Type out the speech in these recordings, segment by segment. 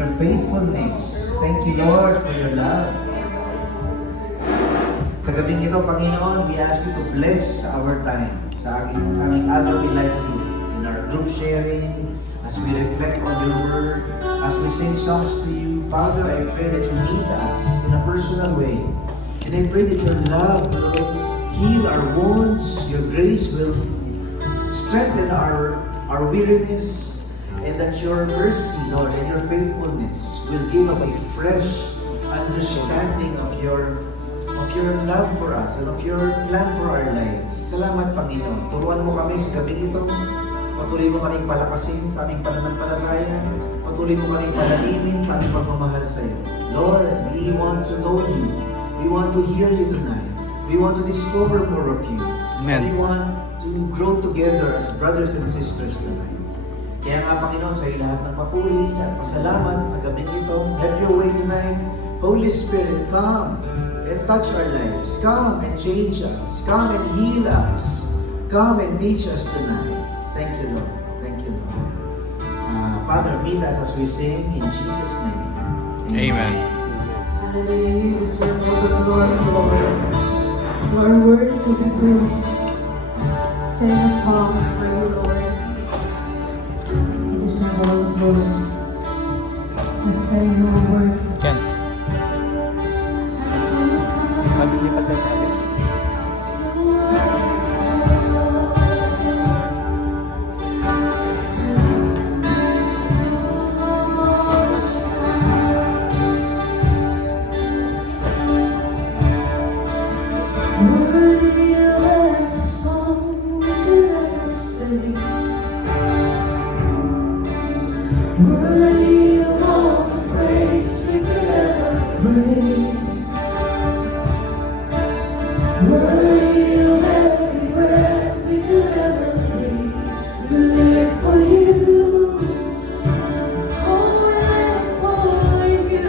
your faithfulness. Thank you, Lord, for your love. Sa gabing ito, Panginoon, we ask you to bless our time sa aming Agape Life Group, in our group sharing, as we reflect on your word, as we sing songs to you. Father, I pray that you meet us in a personal way. And I pray that your love will heal our wounds, your grace will strengthen our weariness, and that your mercy, Lord, and your faithfulness will give us a fresh understanding of your love for us and of your plan for our lives. Salamat, Panginoon. Turuan mo kami sa gabing ito. Patuloy mo kaming palakasin sa aming pananampalataya. Patuloy mo kaming palalimin sa aming pagmamahal sa iyo. Lord, we want to know you. We want to hear you tonight. We want to discover more of you. Amen. We want to grow together as brothers and sisters tonight. Kaya nga, Panginoon, sa iyo lahat ng papuri at pasalamat sa gabing ito. Have your way tonight. Holy Spirit, come and touch our lives. Come and change us. Come and heal us. Come and teach us tonight. Thank you, Lord. Thank you, Lord. Father, meet us as we sing in Jesus' name. Amen. Hallelujah, you deserve all the glory, Lord. You are worthy to be praised. Sing a song for you, Lord. You deserve all the glory. I say your word. Ken, maglilipat na tayo. Worthy of every song we could ever sing. Worthy of all the praise we could ever bring. Worthy of every breath we could ever breathe. We live for you. Oh, we live for you.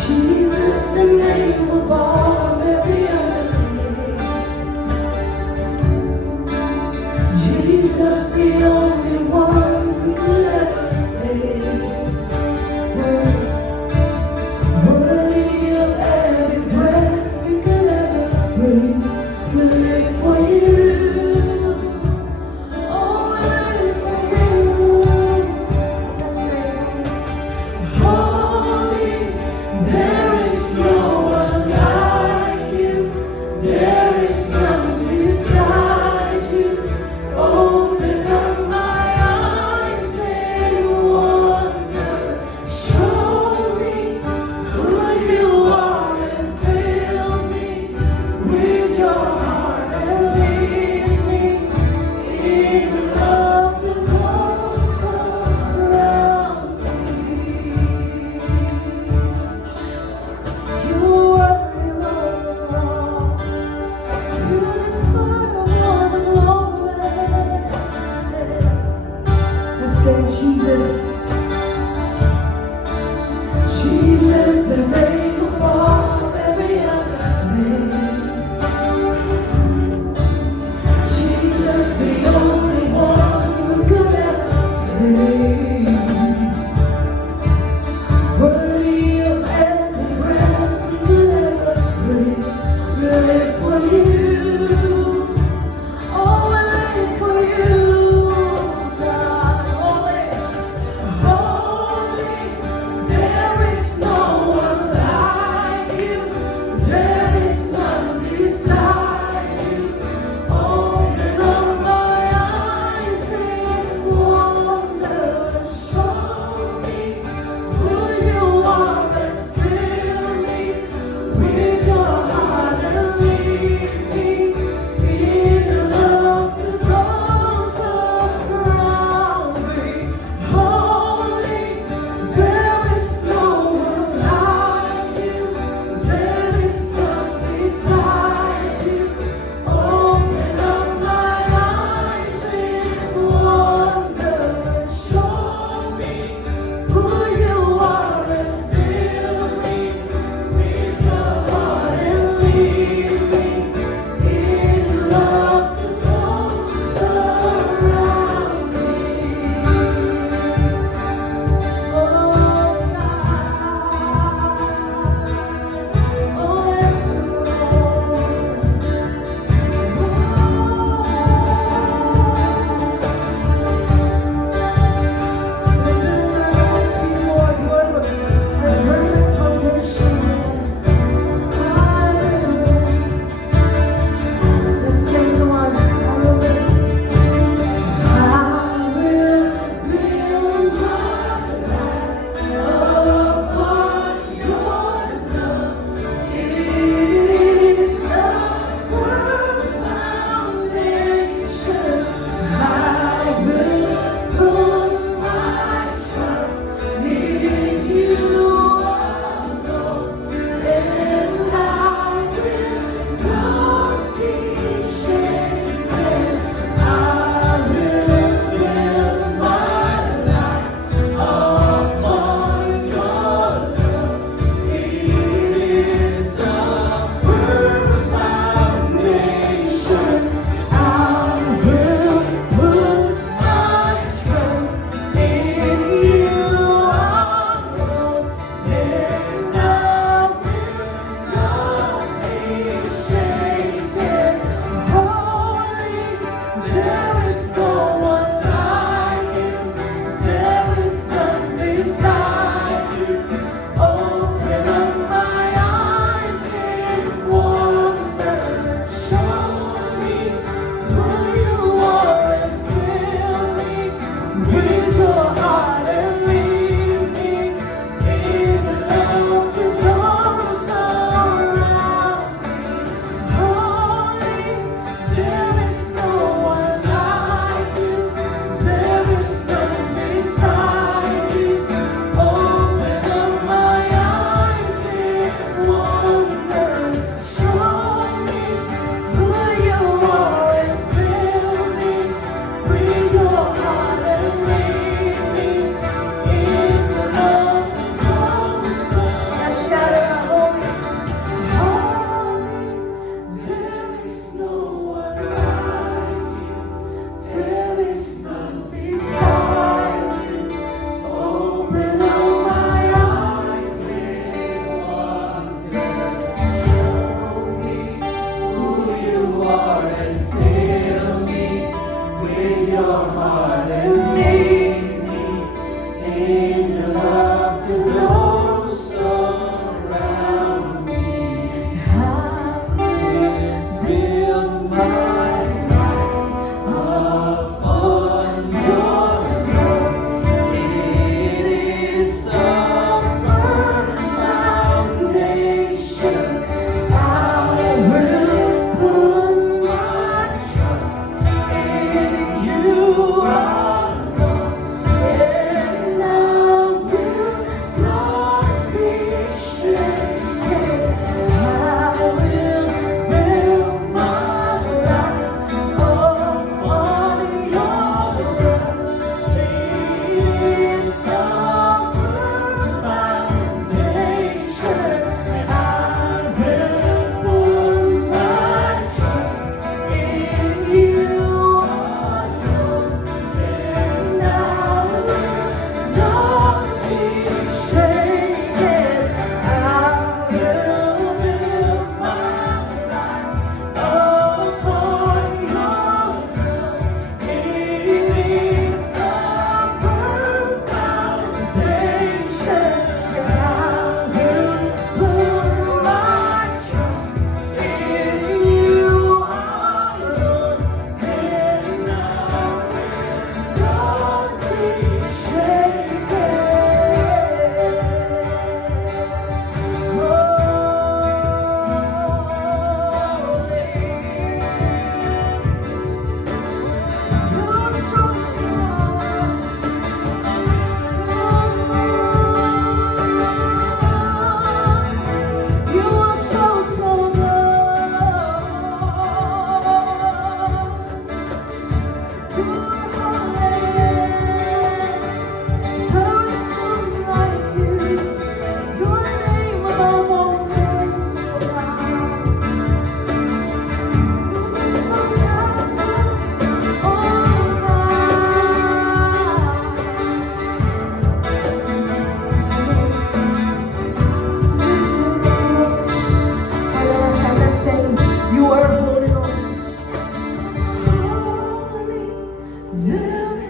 Jesus, the name above every other name. Jesus, the only one who could ever save. Worthy of every breath we could ever breathe. We live for you. Oh, we live for you. I say, holy, there is no one like you. There is none beside you. Open up my eyes and wonder. Show me who you are and fill me with your heart and lead me in the love to go surround me. You are the Lord. You deserve all the glory. I say, Jesus, the name above every other name. Jesus, the only one who could ever save. Worthy of every breath we could ever breathe. We live for you. Oh, we live for you, God. Holy, holy, there is no one like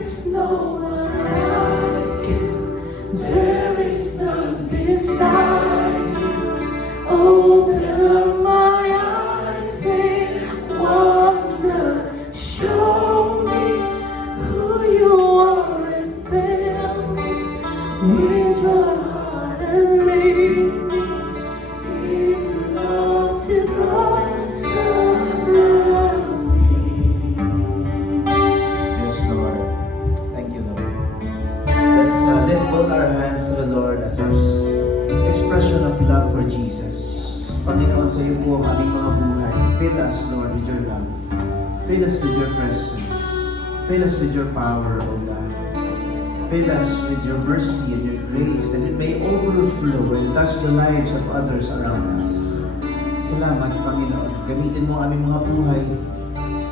is no one like you. There is none beside you. Open up my eyes in wonder. Show me who you are and fill me with your heart and lead me in love to those surround me. Yes, Lord. Thank you, Lord. Let's lift both our hands to the Lord as our expression of love for Jesus. Panginoon, sa iyo po ang aming mga buhay. Fill us, Lord, with your love. Fill us with your presence. Fill us with your power, O God. Fill us with your mercy and your grace, that it may overflow and touch the lives of others around us. Salamat, Panginoon. Gamitin mo ang aming mga buhay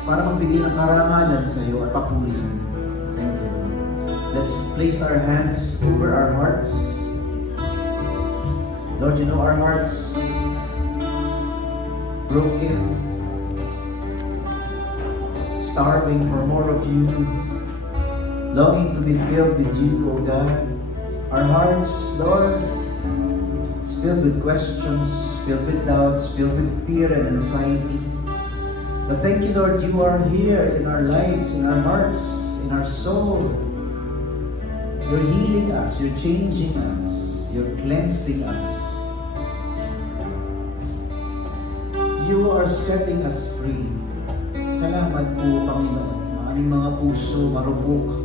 para magbigay ng karangalan sa iyo at papulisan. Thank you, Lord. Let's place our hands over our hearts. Lord, you know our hearts broken, starving for more of you, longing to be filled with you, O God. Our hearts, Lord, it's filled with questions, filled with doubts, filled with fear and anxiety. But thank you, Lord, you are here in our lives, in our hearts, in our soul. You're healing us, you're changing us, you're cleansing us. You are setting us free. Salamat po, Panginoon. Ang aming mga puso marupok,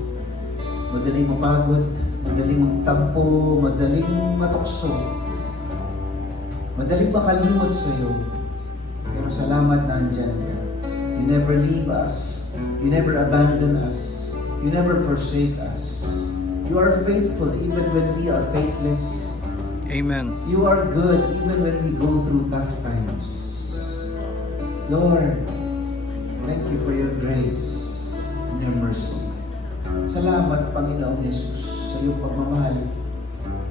madaling mapagod, madaling magtampo, madaling matukso, madaling makalimot sa iyo. Pero salamat na andyan ka. You never leave us. You never abandon us. You never forsake us. You are faithful even when we are faithless. Amen. You are good even when we go through tough times. Lord, thank you for your grace and your mercy. Salamat, Panginoon Jesus, sa iyong pagmamahal,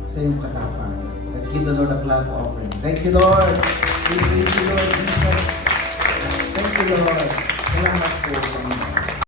sa iyong katapang. Let's give the Lord a clap offering. Thank you, Lord. We praise you, Lord Jesus. Thank you, Lord. Salamat po, Panginoon.